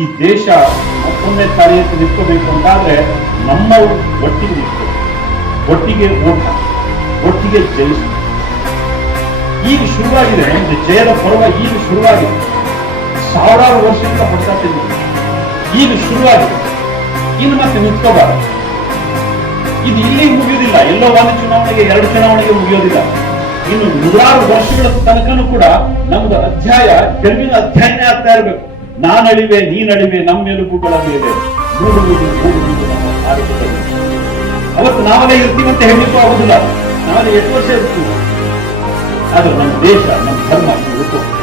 ಈ ದೇಶ ಮತ್ತೊಮ್ಮೆ ತಲೆ ಎತ್ತಿ ನಿಂತ್ಕೋಬೇಕು ಅಂತಾದ್ರೆ ನಮ್ಮ ಒಟ್ಟಿಗೆ ನಿಂತ್ಕೋಬೇಕು. ಒಟ್ಟಿಗೆ ಓಟ, ಒಟ್ಟಿಗೆ ಜಯಿಸ ಈಗ ಶುರುವಾಗಿದೆ ಒಂದು ಜಯದ ಪರ್ವ ಈಗ ಶುರುವಾಗಿದೆ. ಸಾವಿರಾರು ವರ್ಷದಿಂದ ಹೊಡ್ತಾ ತಿಂದ ಈಗ ಶುರುವಾಗಿದೆ. ಇನ್ನು ಮತ್ತೆ ನಿಂತ್ಕೋಬಾರದು. ಇದು ಇಲ್ಲಿ ಮುಗಿಯೋದಿಲ್ಲ. ಎಲ್ಲೋ ಒಂದು ಚುನಾವಣೆಗೆ, ಎರಡು ಚುನಾವಣೆಗೆ ಮುಗಿಯೋದಿಲ್ಲ. ಇನ್ನು ನೂರಾರು ವರ್ಷಗಳ ತನಕನೂ ಕೂಡ ನಮ್ದು ಅಧ್ಯಾಯ ಗೆಲುವಿನ ಅಧ್ಯಯನ ಆಗ್ತಾ ಇರಬೇಕು. ನಾನು ಅಳಿವೆ ನೀನ್ ಅಳಿವೆ ನಮ್ಮ ಎಲುಬುಗಳ ಮೇಲೆ ಮೂಡುವುದು ಮೂಡುವುದು ನಮ್ಮ ಭಾರತದಲ್ಲಿ ಅವತ್ತು ನಾವಲ್ಲೇ ಇರ್ತೀವಂತ ಹೇಳಲಿಕ್ಕೂ ಆಗುದಿಲ್ಲ. ನಾವೇ ಎಷ್ಟು ವರ್ಷ ಇರ್ತೀವಿ? ಆದ್ರೆ ನಮ್ಮ ದೇಶ, ನಮ್ಮ ಧರ್ಮ ಇವತ್ತು